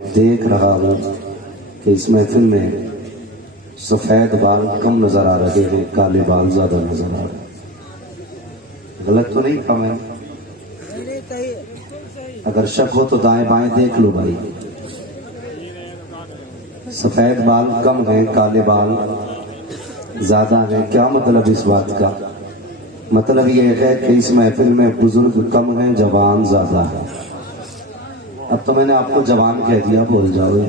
دیکھ رہا ہوں کہ اس محفل میں سفید بال کم نظر آ رہے ہیں، کالے بال زیادہ نظر آ رہے ہیں۔ غلط تو نہیں کہا میں؟ اگر شک ہو تو دائیں بائیں دیکھ لو بھائی۔ سفید بال کم ہیں، کالے بال زیادہ ہیں، کیا مطلب اس بات کا؟ مطلب یہ ہے کہ اس محفل میں بزرگ کم ہیں، جوان زیادہ ہیں۔ اب تو میں نے آپ کو جوان کہہ دیا، بول جاؤ۔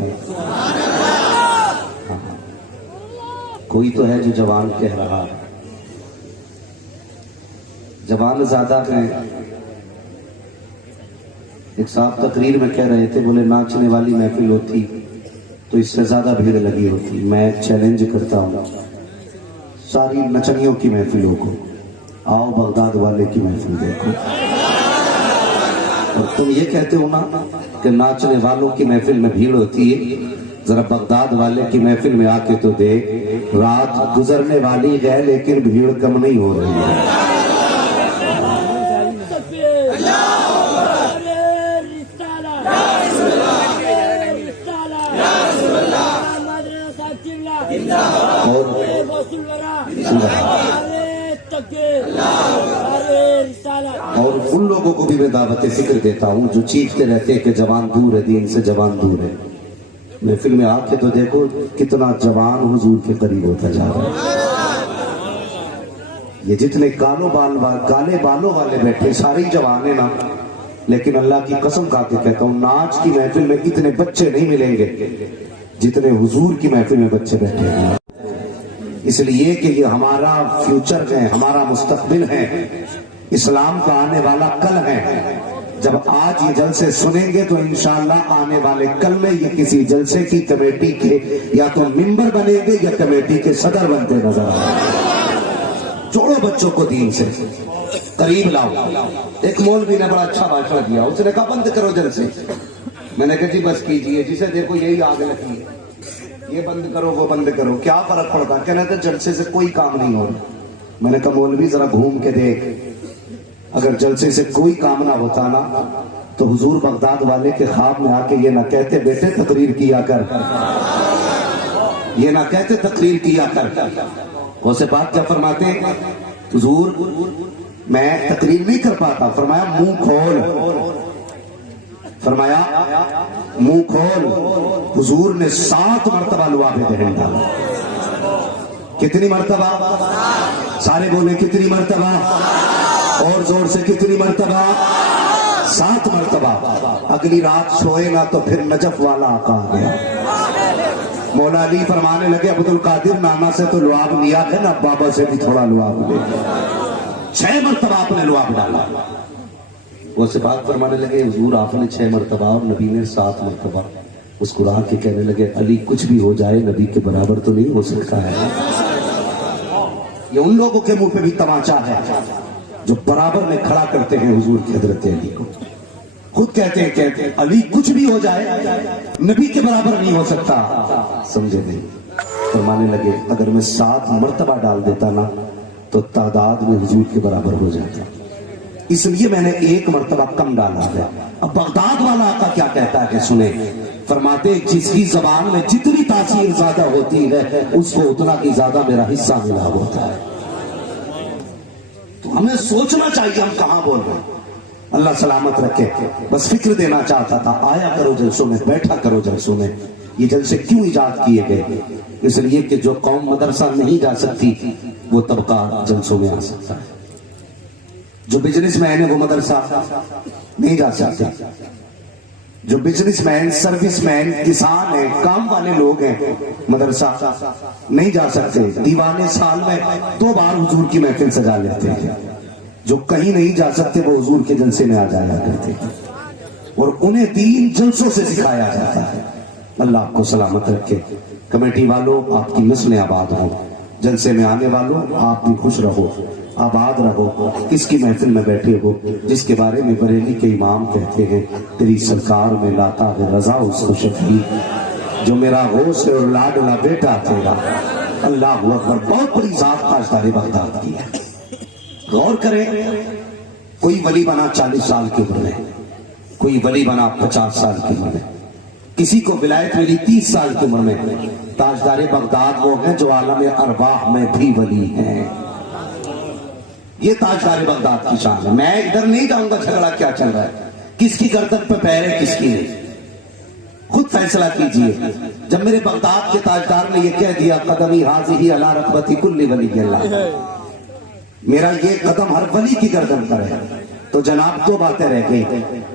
کوئی تو ہے جو جوان کہہ رہا ہے۔ جوان زیادہ ہیں۔ ایک صاحب تقریر میں کہہ رہے تھے، بولے ناچنے والی محفل ہوتی تو اس سے زیادہ بھیڑ لگی ہوتی۔ میں چیلنج کرتا ہوں ساری نچنیوں کی محفلوں کو، آؤ بغداد والے کی محفل دیکھو۔ اور تم یہ کہتے ہو نا کہ ناچنے والوں کی محفل میں بھیڑ ہوتی ہے، ذرا بغداد والے کی محفل میں آ کے تو دیکھ، رات گزرنے والی ہے لیکن بھیڑ کم نہیں ہو رہی ہے۔ اور ان لوگوں کو بھی میں دعوت فکر دیتا ہوں جو چیختے رہتے کہ جوان دور ہے دین سے، جوان دور ہے۔ محفل میں آ کے تو دیکھو کتنا جوان حضور کے قریب ہوتا جا رہا ہے۔ یہ جتنے کالے بالوں والے بیٹھے سارے جوان ہیں نا، لیکن اللہ کی قسم کھا کے کہتا ہوں ناچ کی محفل میں اتنے بچے نہیں ملیں گے جتنے حضور کی محفل میں بچے بیٹھے ہیں۔ اس لیے کہ یہ ہمارا فیوچر ہے، ہمارا مستقبل ہے، اسلام کا آنے والا کل ہے۔ جب آج یہ جلسے سنیں گے تو انشاءاللہ آنے والے کل میں یہ کسی جلسے کی کمیٹی کے یا تو ممبر بنیں گے یا کمیٹی کے صدر بنتے نظر آئیں گے۔ جوڑو بچوں کو دین سے قریب لاؤ۔ ایک مولوی نے بڑا اچھا بھاشن دیا، اس نے کہا بند کرو جلسے۔ میں نے کہا جی بس کیجئے، جسے دیکھو یہی آگ لگی ہے، یہ بند کرو وہ بند کرو، کیا فرق پڑتا؟ کہنا تھا جلسے سے کوئی کام نہیں ہو رہا۔ میں نے کہا مولوی ذرا گھوم کے دیکھ، اگر جلسے سے کوئی کام نہ ہوتا نا تو حضور بغداد والے کے خواب میں آ کے یہ نہ کہتے بیٹے تقریر کیا کر، یہ نہ کہتے تقریر کیا کر۔ غوث پاک کیا فرماتے ہیں؟ حضور میں تقریر نہیں کر پاتا، فرمایا منہ کھول، فرمایا منہ کھول۔ حضور نے 7 مرتبہ لعاب دہن ڈالا۔ کتنی مرتبہ؟ سارے بولے کتنی مرتبہ؟ اور زور سے کتنی مرتبہ؟ 7 مرتبہ۔ اگلی رات سوئے نہ تو پھر نجف والا آقا آ گیا۔ مولا علی فرمانے لگے عبد القادر نانا سے تو لعاب لیا ہے نا، بابا سے بھی تھوڑا لعاب لے۔ 6 مرتبہ آپ نے لعاب ڈالا۔ وہ سے بات فرمانے لگے حضور آپ نے 6 مرتبہ اور نبی نے 7 مرتبہ۔ مسکرا کے کہنے لگے علی کچھ بھی ہو جائے نبی کے برابر تو نہیں ہو سکتا ہے۔ یہ ان لوگوں کے منہ پہ بھی تماچا ہے جو برابر میں کھڑا کرتے ہیں حضور کی حضرت علی کو۔ خود کہتے ہیں علی کچھ بھی ہو جائے نبی کے برابر نہیں ہو سکتا۔ سمجھے نہیں؟ فرمانے لگے اگر میں 7 مرتبہ ڈال دیتا نا تو تعداد میں حضور کے برابر ہو جاتا، اس لیے میں نے 1 مرتبہ کم ڈالا ہے۔ اب بغداد والا آقا کیا کہتا ہے کہ سنیں، فرماتے جس کی زبان میں جتنی تاثیر زیادہ ہوتی ہے اس کو اتنا کی زیادہ میرا حصہ ملا ہوتا ہے۔ تو ہمیں سوچنا چاہیے ہم کہاں بول رہے ہیں۔ اللہ سلامت رکھے۔ بس فکر دینا چاہتا تھا، آیا کرو جلسوں میں، بیٹھا کرو جلسوں میں۔ یہ جلسے کیوں ایجاد کیے گئے؟ اس لیے کہ جو قوم مدرسہ نہیں جا سکتی وہ طبقہ جلسوں میں آ سکتا ہے۔ جو بزنس مین ہے وہ مدرسہ نہیں جا سکتے، جو بزنس مین، سروس مین، کسان ہیں، کام والے لوگ ہیں، مدرسہ نہیں جا سکتے۔ دیوانے سال میں 2 بار حضور کی محفل سجا لیتے ہیں۔ جو کہیں نہیں جا سکتے وہ حضور کے جلسے میں آ جایا کرتے ہیں اور انہیں دین جلسوں سے سکھایا جاتا ہے۔ اللہ آپ کو سلامت رکھے۔ کمیٹی والوں آپ کی نسلیں آباد ہوں، جلسے میں آنے والوں آپ بھی خوش رہو، آباد رہو۔ کس کی محفل میں بیٹھے ہو جس کے بارے میں بریلی کے امام کہتے ہیں تیری سرکار میں لاتا ہے رضا اس کو شفیع، جو میرا غوث ہے اور لاڈلا بیٹا تیرا۔ اللہ اکبر، بہت بڑی ذات تاجدار بغداد کی ہے۔ غور کریں، کوئی ولی بنا 40 سال کی عمر میں، کوئی ولی بنا 50 سال کی عمر میں، किसी को विलायत मिली 30 साल की उम्र में। ताजदार बगदाद वो हैं जो आलम अरवाह में भी वली हैं। ये ताजदार बगदाद की शान है। मैं इधर नहीं जाऊंगा झगड़ा क्या चल रहा है, किसकी गर्दन पे पैर है किसकी नहीं, खुद फैसला कीजिए। जब मेरे बगदाद के ताजदार ने यह कह दिया कदमी हाज़िही अला रकबती कुल्ली वली अल्लाह, मेरा ये कदम हर वली की गर्दन पर है, तो जनाब दो बातें रह गई,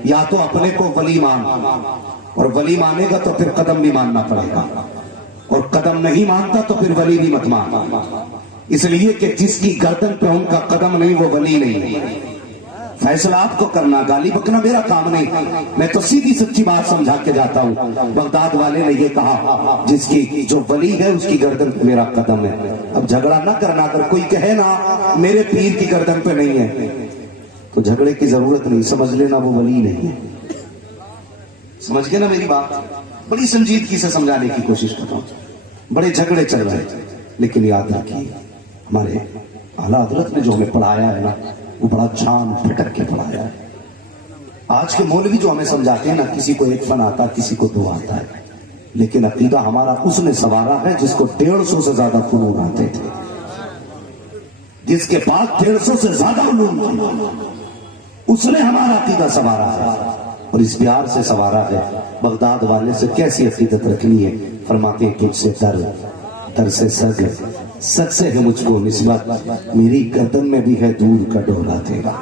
या तो अपने को वली मान, और वली मानेगा तो फिर कदम भी मानना पड़ेगा, और कदम नहीं मानता तो फिर वली भी मत मान। इसलिए कि जिसकी गर्दन पे उनका कदम नहीं वो वली नहीं है। फैसला आपको करना, गाली बकना मेरा काम नहीं, मैं तो सीधी सच्ची बात समझा के जाता हूँ। बगदाद वाले ने ये कहा जिसकी जो वली है उसकी गर्दन पे मेरा कदम है। अब झगड़ा ना करना, अगर कोई कहे ना मेरे पीर की गर्दन पे नहीं है तो झगड़े की जरूरत नहीं, समझ लेना वो वली नहीं है। समझ गए ना मेरी बात? बड़ी संजीदगी से समझाने की कोशिश करता हूँ। बड़े झगड़े चल रहे हैं, लेकिन याद रखिए हमारे आला हजरत ने जो हमें पढ़ाया है ना वो बड़ा जान फटक के पढ़ाया है। आज के मौलवी जो हमें समझाते हैं ना, किसी को एक फन आता, किसी को दो आता है, लेकिन अकीदा हमारा उसने सवारा है जिसको 150 से ज्यादा फनून आते थे, जिसके पास 150 से ज्यादा फनून थे, उसने हमारा अकीदा सवारा है और इस प्यार से सवारा है। बगदाद वाले से कैसी अकीदत रखनी है, फरमाते हैं तुझसे दर, दर से सग, सच से है मुझको निस्बत, मेरी गर्दन में भी है दूर का डोरा तेरा,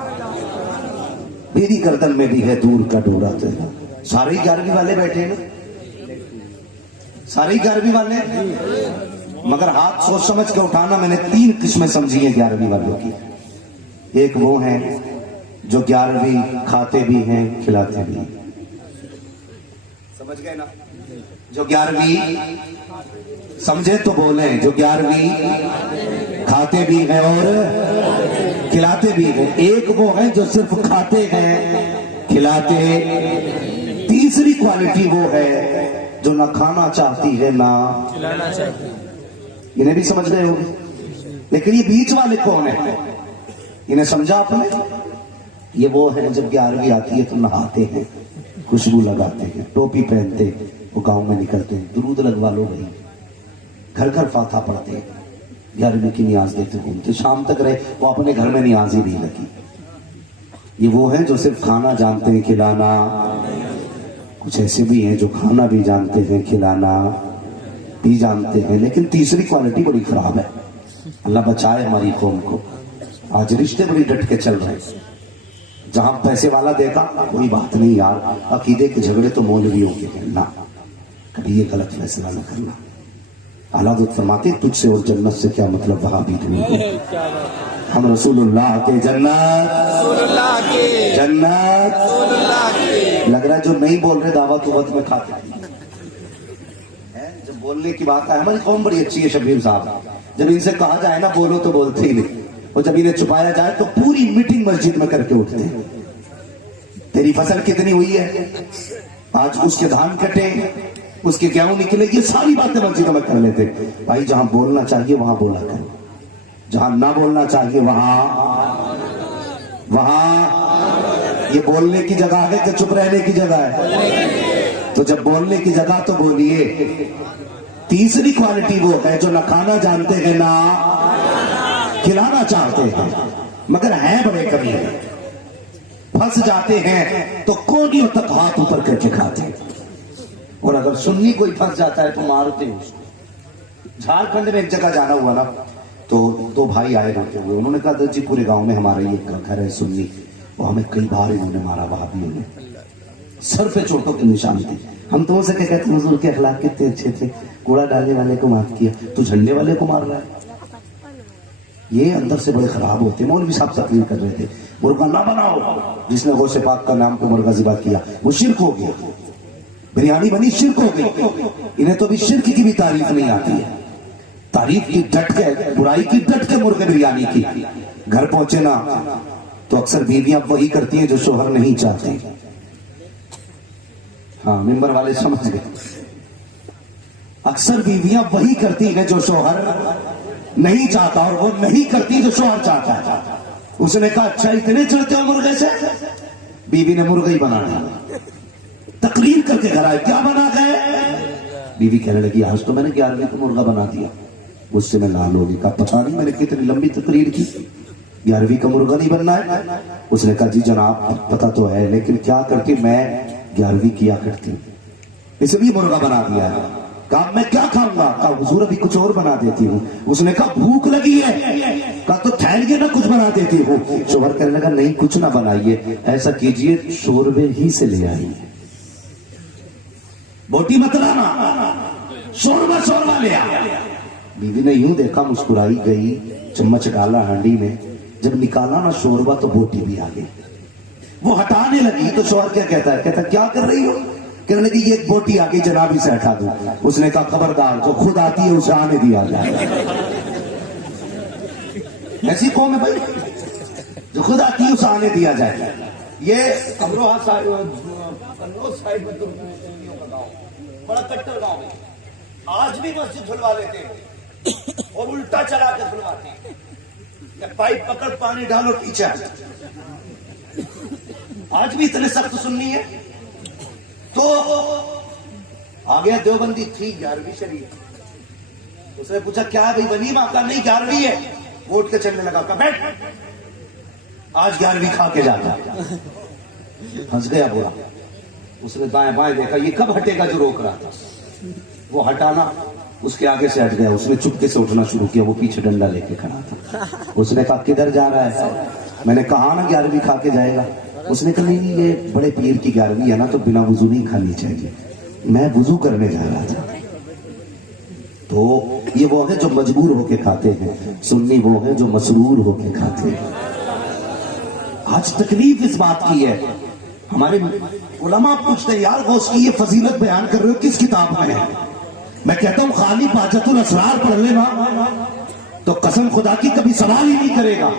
मेरी गर्दन में भी है दूर का डोरा तेरा। सारे 11वीं वाले बैठे हैं ना, सारे 11वीं वाले, मगर हाथ सोच समझ के उठाना। मैंने 3 किस्में समझी हैं 11वीं वालों की। एक वो हैं जो 11वीं खाते भी हैं खिलाते भी हैं, समझ गए ना? जो 11वीं समझे तो बोले, जो 11वीं खाते भी हैं और खिलाते भी हैं। एक वो है जो सिर्फ खाते हैं खिलाते। तीसरी क्वालिटी वो है जो ना खाना चाहती है ना खिलाना चाहती। इन्हें भी समझ गए होंगे, लेकिन ये बीच वाले कौन है, इन्हें समझा आपने? ये वो है जब 11वीं आती है तो नहाते हैं, खुशबू लगाते हैं, टोपी पहनते, वो गांव में निकलते हैं, दुरूद लगवा लो भाई, घर घर फाथा पढ़ते हैं, 11वीं की नियाज देते घूमते, शाम तक रहे, वो अपने घर में नियाज ही नहीं लगी। ये वो हैं जो सिर्फ खाना जानते हैं खिलाना। कुछ ऐसे भी हैं जो खाना भी जानते हैं खिलाना भी जानते हैं, लेकिन तीसरी क्वालिटी बड़ी खराब है। अल्लाह बचाए हमारी कौम को। आज रिश्ते बड़ी डट के चल रहे हैं, जहां पैसे वाला देखा कोई बात नहीं यार, अकीदे के झगड़े तो मौलवियों के हैं ना, कभी ये गलत फैसला न करना। आला हज़रत फरमाते तुझसे और जन्नत से क्या मतलब, वहां भी ढूंढो हम रसूलुल्लाह के जन्नत, जन्नत। लग रहा है जो नहीं बोल रहे दावत उवत में खाते हैं। जब बोलने की बात है, हमारी कौम बड़ी अच्छी है शबीर साहब, जब इनसे कहा जाए ना बोलो तो बोलते ही नहीं, और जब इन्हें छुपाया जाए तो पूरी मीटिंग मस्जिद में करके उठते हैं। तेरी फसल कितनी हुई है, आज उसके धान कटे, उसके गेहूं निकले, ये सारी बातें मस्जिद में कर लेते। भाई जहां बोलना चाहिए वहां बोला करो, जहां ना बोलना चाहिए वहां ये बोलने की जगह है कि चुप रहने की जगह है? तो जब बोलने की जगह तो बोलिए। तीसरी क्वालिटी वो है जो ना खाना जानते हैं ना खिलाना चाहते हैं, मगर हैं बड़े कमीने, फंस जाते हैं तो कोनियों तक हाथ ऊपर करके खाते हैं, और अगर सुन्नी कोई फंस जाता है तो मारते हैं उसको। झारखंड में एक जगह जाना हुआ ना, तो 2 भाई आए रहते हुए, उन्होंने कहा जी पूरे गांव में हमारा ये घर है सुन्नी, वो हमें कई बार इन्होंने मारा, वहाबियों ने, सर पे चोटों की निशानी थी। हम तो उनसे क्या कहते हैं, हुजूर के अखलाक कितने अच्छे थे, कूड़ा डालने वाले को माफ किया, तो झंडे वाले को मार रहा है। ये अंदर से बड़े खराब होते। मौलवी साहब तकरीर कर रहे थे, मुर्गा ना बनाओ, जिसने गौसे पाक का नाम पे मुर्गा ज़िबा किया वो शिर्क हो गया, बिरयानी बनी शिर्क हो गई। इन्हें तो भी शिर्क की भी तारीफ नहीं आती है, तारीफ की डट के, बुराई की डट के मुर्गे बिरयानी की। घर पहुंचे ना तो अक्सर बीवियां वही करती हैं जो शोहर नहीं चाहती। हाँ, मेंबर वाले समझ गए, अक्सर बीवियां वही करती हैं जो शोहर नहीं चाहता, और वो नहीं करती जो शोहर चाहता है। उसने कहा अच्छा इतने चढ़ते हो मुर्गे से, बीवी ने मुर्गा ही बना दिया। تقریر کر کے گھر آئے, کیا بنا گئے؟ بیوی کہنے لگی آج تو میں نے 11ویں کو مرغا بنا دیا. اس سے میں لال ہو گئی, کہا پتا نہیں میں نے کتنی لمبی تقریر کی, 11ویں کا مرغا نہیں بننا ہے. اس نے کہا جی جناب پتا تو ہے, لیکن کیا کرتی میں 11ویں کیا کرتی اس لیے مرغا بنا دیا ہے. کہا میں کیا کھاؤں گا؟ کہا حضور ابھی کچھ اور بنا دیتی ہوں. اس نے کہا بھوک لگی ہے. کہا تو ٹھہریے نہ کچھ بنا دیتی ہوں. شوہر کہنے لگا نہیں کچھ نہ بنائیے, ایسا کیجئے شوربے ہی سے لے آئیے, بوٹی مت لانا, شوربہ لے آ. بیوی نے یوں دیکھا, مسکرائی گئی, چمچ ڈالا ہانڈی میں, جب نکالا نا شوربہ تو بوٹی بھی آ گئی. وہ ہٹانے لگی تو شوہر کیا کہتا ہے؟ کہتا کیا کر رہی ہو؟ کہنے لگی یہ ایک بوٹی آ گئی جناب اسے ہٹا دوں. اس نے کہا خبردار, جو خود آتی ہے اسے آنے دیا جائے. ایسی قوم ہے بھائی, جو خود آتی ہے اسے آنے دیا جائے. یہ امروہہ سائڈ میں بڑا کٹر گاؤں ہے, آج بھی مسجد دھلوا لیتے ہیں اور الٹا چلا کے دھلواتے ہیں, پائپ پکڑ پانی ڈالو پیچھے. آج بھی اتنے سخت سننی ہے. تو آ گیا دیوبندی, تھی 11ویں شریف. اس نے پوچھا کیا بھائی ولیمہ؟ کا نہیں 11ویں ہے. ووٹ کے چلنے لگا, کہ بیٹھ آج 11ویں کھا کے جاتا. ہنس گیا بولا. اس نے دائیں بائیں دیکھا, یہ کب ہٹے گا جو روک رہا تھا. وہ ہٹانا اس کے آگے سے ہٹ گیا. اس نے چپکے سے اٹھنا شروع کیا, وہ پیچھے ڈنڈا لے کے کھڑا تھا. اس نے کہا کدھر جا رہا ہے؟ میں نے کہا نا 11ویں کھا کے جائے گا. اس نے کہا نہیں یہ بڑے پیر کی 11ویں ہے نا, تو بنا وضو نہیں کھانی چاہیے, میں وضو کرنے جا رہا تھا. تو یہ وہ ہے جو مجبور ہو کے کھاتے ہیں, سنی وہ ہے جو مسرور ہو کے کھاتے ہیں. آج تکلیف اس بات کی ہے, ہمارے علماء پوچھتے ہیں یار غوث کی یہ فضیلت بیان کر رہے ہو کس کتاب میں ہے؟ میں کہتا ہوں خالی باجت الاسرار پڑھ لینا تو قسم خدا کی کبھی سوال ہی نہیں کرے گا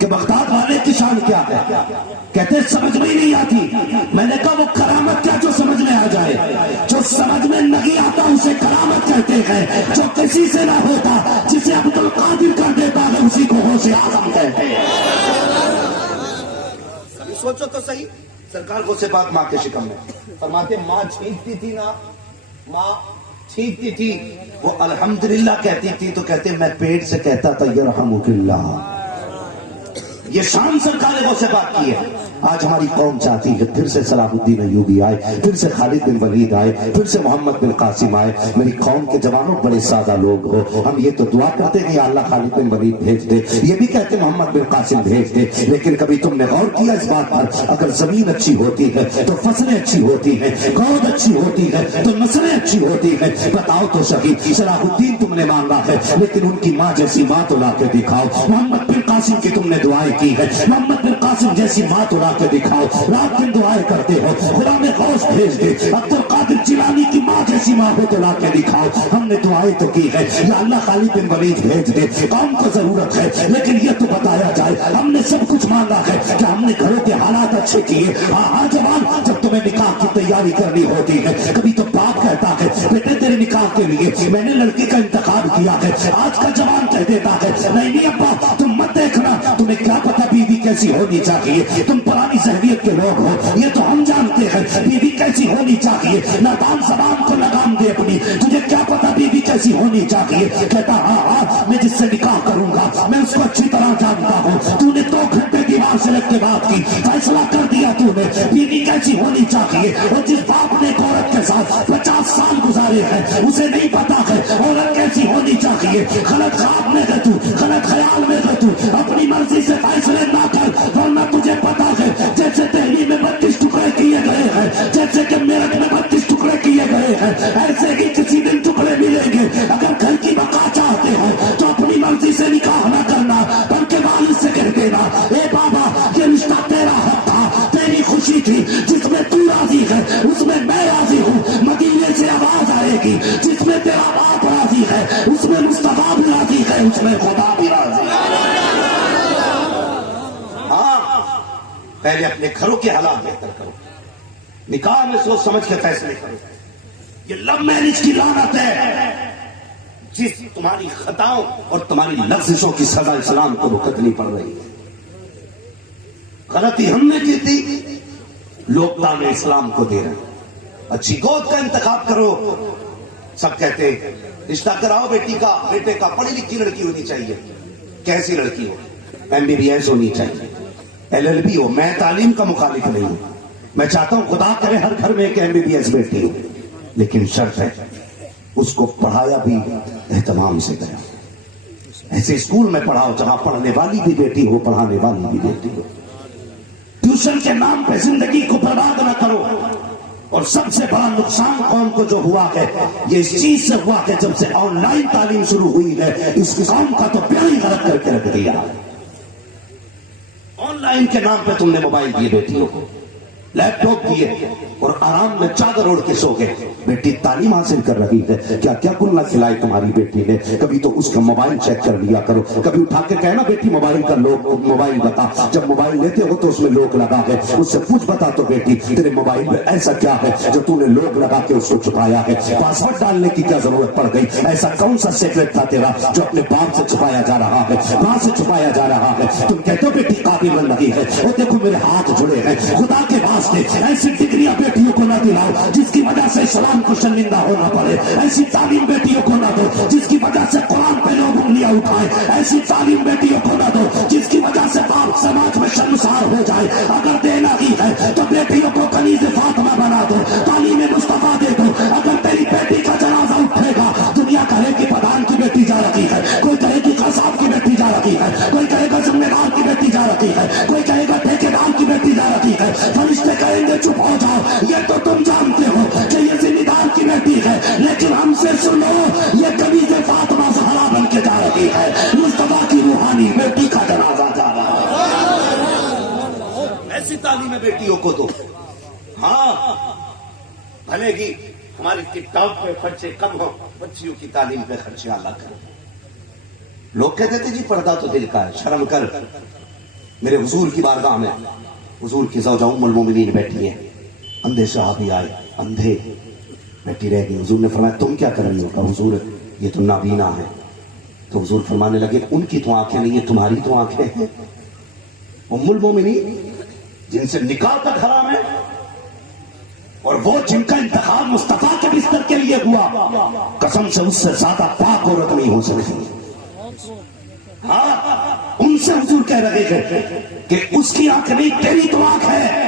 کہ بغداد والے کی شان کیا ہے. کہتے ہیں سمجھ میں ہی نہیں آتی. میں نے کہا وہ کرامت کیا جو سمجھ میں آ جائے؟ جو سمجھ میں نہیں آتا اسے کرامت کہتے ہیں. جو کسی سے نہ ہوتا, جسے عبد القادر کر دیتا ہے, اسی کو غوث اعظم کہتے ہیں. سوچو تو صحیح, سرکار غوث پاک ماں کے شکم میں فرماتے ماں چھینکتی تھی نا, ماں چھینکتی تھی, وہ الحمدللہ کہتی تھی تو کہتے میں پیٹ سے کہتا تھا یرحمک اللہ. یہ شان سرکار غوث پاک کی ہے. آج ہماری قوم چاہتی ہے پھر سے صلاح الدین ایوبی آئے, پھر سے خالد بن ولید آئے, پھر سے محمد بن قاسم آئے. میری قوم کے جوانوں بڑے سادہ لوگ ہو, ہم یہ تو دعا کرتے ہیں یا اللہ خالد بن ولید بھیج دے, یہ بھی کہتے ہیں محمد بن قاسم بھیج دے, لیکن کبھی تم نے غور کیا اس بات پر اگر زمین اچھی ہوتی ہے تو فصلیں اچھی ہوتی ہیں, گود اچھی ہوتی ہے تو نسلیں اچھی ہوتی ہیں. بتاؤ تو صحیح, صلاح الدین تم نے مانگا ہے لیکن ان کی ماں جیسی ماں تو لا کے دکھاؤ. محمد بن قاسم کی تم نے دعائیں کی ہے, محمد بن قاسم جیسی ماں تو لا کے دکھاؤ. رات دن دعائیں کرتے ہو خدا میں غوث بھیج دے, عبد القادر جیلانی کی ماں جیسی ماں ہو تو لا کے دکھاؤ. ہم نے دعائیں تو کی ہے یا اللہ خالد بن ولید بھیج دے. قوم کو ضرورت ہے لیکن یہ تو بتایا جائے ہم نے سب کچھ مانگا ہے کہ ہم نے گھروں کے حالات اچھے کیے. ہاں جوان, جب تمہیں نکاح کی تیاری کرنی ہوتی ہے کبھی تو باپ کہتا ہے بیٹے تیرے نکاح کے لیے میں نے لڑکی کا انتخاب کیا ہے. آج کا جوان کہہ دیتا ہے نہیں ابا تم مت دیکھنا, تمہیں کیا پتا بیوی کیسی ہونی چاہیے, تم پرانی ذہنیت کے لوگ ہو, یہ تو ہم جانتے ہیں بیوی کیسی ہونی چاہیے. نادان زبان کو لگام دے اپنی, تجھے کیا پتا بیوی کیسی ہونی چاہیے. کہتا ہاں میں جس سے نکاح کروں گا میں اس کو اچھی طرح جانتا ہوں. تو نے 2 گھنٹے دیوار سے لگ کے بات کی, فیصلہ کر دیا تو نے بیوی کیسی ہونی چاہیے. اور جس باپ نے عورت کے ساتھ 50 سال گزارے ہیں اسے نہیں پتا ہے عورت کیسی ہونی چاہیے. غلط خواب میں ہے تو, غلط خیال میں ہے تو, اپنی مرضی سے فیصلے نہ کر, ورنہ تجھے پتا ہے جیسے دہلی میں 32 ٹکڑے کیے گئے ہیں, جیسے کہ میرٹھ میں 32 ٹکڑے کیے گئے ہیں, ایسے ہی کسی دن ٹکڑے ملیں گے. اگر گھر کی بقا چاہتے ہو تو اپنی مرضی سے نکاح نہ کرنا بلکہ والد سے کہہ دینا اے بابا یہ رشتہ تیرا حق تھا, تیری خوشی تھی, جس میں تو راضی ہے اس میں میں راضی ہوں. مدینے سے آواز آئے گی جس میں تیرا باپ راضی ہے اس میں مصطفیٰ بھی راضی ہے, اس میں خدا بھی راضی ہے. پہلے اپنے گھروں کے حالات بہتر کرو, نکاح میں سوچ سمجھ کے فیصلے کرو. یہ لو میرج کی لعنت ہے جس تمہاری خطاؤں اور تمہاری لفظوں کی سزا اسلام کو بھگتنی پڑ رہی ہے. غلطی ہم نے کی تھی, लोग दाम इस्लाम को दे रहे हैं। अच्छी गोद का इंतखाब करो। सब कहते हैं रिश्ता कराओ बेटे का पढ़ी लिखी लड़की होनी चाहिए। कैसी लड़की हो? MBBS होनी चाहिए, LLB हो। मैं तालीम का मुखालिफ नहीं हूं, मैं चाहता हूं खुदा करे हर घर में एक MBBS बेटी हो, लेकिन शर्त है उसको पढ़ाया भी एहतमाम से करें। ऐसे स्कूल में पढ़ाओ जहां पढ़ने वाली भी बेटी हो, पढ़ाने वाली भी बेटी हो। ट्यूशन के नाम पे जिंदगी को बर्बाद न करो। और सबसे बड़ा नुकसान कौम को जो हुआ है, ये इस चीज से हुआ है जब से ऑनलाइन तालीम शुरू हुई है, इस कौम का तो प्यार ही गलत करके रख दिया। ऑनलाइन के नाम पे तुमने मोबाइल दिए बेटियों को, लैपटॉप दिए और आराम में चादर ओढ़ के सो गए। बेटी तालीम हासिल कर रही है, क्या क्या गुल्ला खिलाई तुम्हारी बेटी ने? कभी तो उसका मोबाइल चेक कर लिया करो। कभी उठा के कहना बेटी मोबाइल का लोक, मोबाइल बता। जब मोबाइल लेते हो तो उसमें लोक लगा है, उससे पूछ बता तो बेटी तेरे मोबाइल में ऐसा क्या है जो तूने लोक लगा के उसको छुपाया है? पासवर्ड डालने की क्या जरूरत पड़ गई? ऐसा कौन सा सीक्रेट था तेरा जो अपने बाप से छुपाया जा रहा है, मां से छुपाया जा रहा है? तुम कहते हो बेटी काबिल बन रही है, वो देखो मेरे हाथ जुड़े हैं। खुदा के वास्ते ऐसी डिग्रियां बेटियों को ना दिलाओ जिसकी वजह से इस्लाम को शर्मिंदा होना पड़े। ऐसी तालीम बेटियों को ना दो जिसकी वजह से कुरान पे लोग उंगलियां उठाए। ऐसी तालीम बेटियों को ना दो जिसकी वजह से बाप समाज में शर्मसार हो जाए। अगर देना ही है तो बेटियों को कनीज़ फातिमा बना दो, तालीम मुस्तफा दे दो। अगर तेरी बेटी का जनाजा उठेगा, दुनिया कहेगी प्रधान की बेटी जा रही है, कोई कहेगी कसाब की बेटी जा रही है, कोई कहेगा जिम्मेदार की बेटी जा रही है, कोई कहेगा ठेकेदार की बेटी जा रही है। फरिश्ते कहेंगे चुप हो जाओ, ये तो तुम जानते हो कि ये जिम्मेदार की बेटी है, लेकिन हमसे सुनो ये कनीज़ फातिमा ज़हरा बन के जा रही है। मुस्तफा की रूहानी बेटी का जनाजा जा रहा है। ऐसी तालीम है बेटियों को दो। हाँ, भले ही हमारी टिकटॉक पे खर्चे कम हो, बच्चियों की तालीम पे खर्चे अलग करो। लोग कहते थे जी पर्दा तो दिल का है, शर्म कर। मेरे हुजूर की बारगाह में हुजूर की ज़ौजा उम्मुल मोमिनीन बैठी है, अंधे सहाबी आए, अंधे बैठी रह गई। हुजूर ने फरमाया तुम क्या कर रही हो? कहा हुजूर ये तो नाबीना है। तो हुजूर फरमाने लगे उनकी तो आंखें नहीं है, तुम्हारी तो आंखें हैं। उम्मुल मोमिनीन जिनसे निकाह तक हराम है और वो जिनका इंतखाब मुस्तफा के बिस्तर के लिए हुआ, कसम से उससे ज्यादा पाक औरत नहीं हो सकती। हाँ, उनसे हुजूर कह रहे थे कि उसकी आंख नहीं तेरी तो आंख है।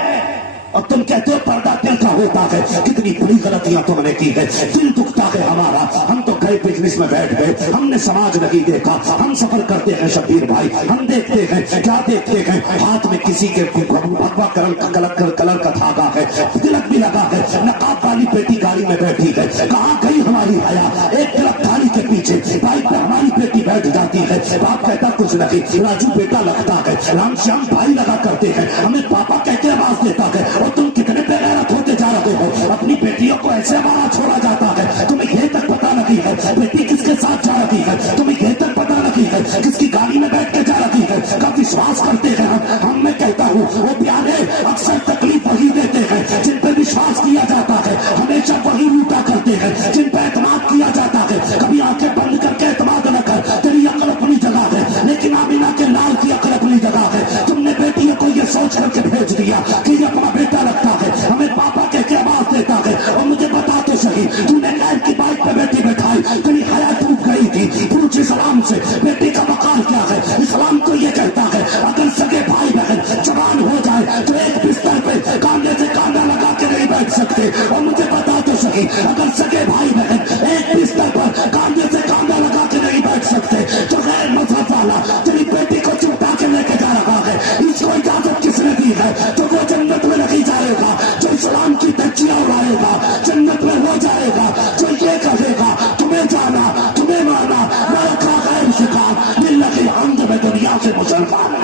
और तुम कहते हो पर्दा दिल का होता है। कितनी बड़ी गलतियां तुमने की है। दिल दुखता है हमारा। हम तो गए बिजनेस में बैठ गए, हमने समाज नहीं देखा। हम सफर करते हैं शबीर भाई, हम देखते हैं क्या देखते हैं, हाथ में किसी के भगवा कलर का धागा है, तिलक भी लगा है, नकाब वाली बेटी गाड़ी में बैठी है। कहाँ गई हमारी हया? एक तिलक थाली के पीछे बाइक पे हमारी बेटी बैठ जाती है। बाप कहता कुछ नहीं, राजू बेटा लगता है, राम श्याम भाई लगा करते हैं, हमें पापा कहते आवाज देता है। और तुम कितने बेगैरत होते जा रहे हो। अपनी बेटियों को ऐसे हमारा छोड़ा जाता है, तुम्हें ये तक पता नहीं है बेटी किसके साथ जा रही है, तुम्हें ये तक पता नहीं है किसकी गाड़ी में बैठ के जा रही है। कब विश्वास करते हैं हम मैं कहता हूँ वो प्यारे अक्सर तकलीफ वही देते हैं जिन पर विश्वास किया जाता है, हमेशा वही लूटा करते हैं जिन पर एतमाद किया जाता है। कभी आंखें बंद करके एतमाद न कर, तेरी अकल अपनी जगह है, लेकिन आमिना के लाल की अकल अपनी जगह है। तुमने बेटियों को ये सोच करके भेज दिया कि ये अपना बेटा लगता है, हमें पापा कह के आवाज देता है। और मुझे बता तो सही, तूने गैर की बाइक पे बेटी बैठाई, तेरी हया टूट गई थी। पूछ इस्लाम से बेटी का मकान क्या है? इस्लाम तो ये कहता है अगर सगे भाई बहन जवान हो जाए तो एक बिस्तर पे कांधे से कांधा लगा के नहीं बैठ सकते। और मुझे बता तो सही, अगर सगे भाई बहन एक बिस्तर पर कांधे से कांधा लगा के नहीं बैठ सकते तो गैर मजहब वाला तेरी बेटी को चुपा के लेके जा रहा है, इसको इजाजत किसने दी है? तो वो जन्नत में नहीं जाएगा जो इस्लाम की धज्जियां उड़ाएगा, जन्नत में हो जाएगा जो ये कहेगा तुम्हें जाना तुम्हें मारना, मैं रखा गैर शिकार, दिल लगी हम में दुनिया से मुसलमान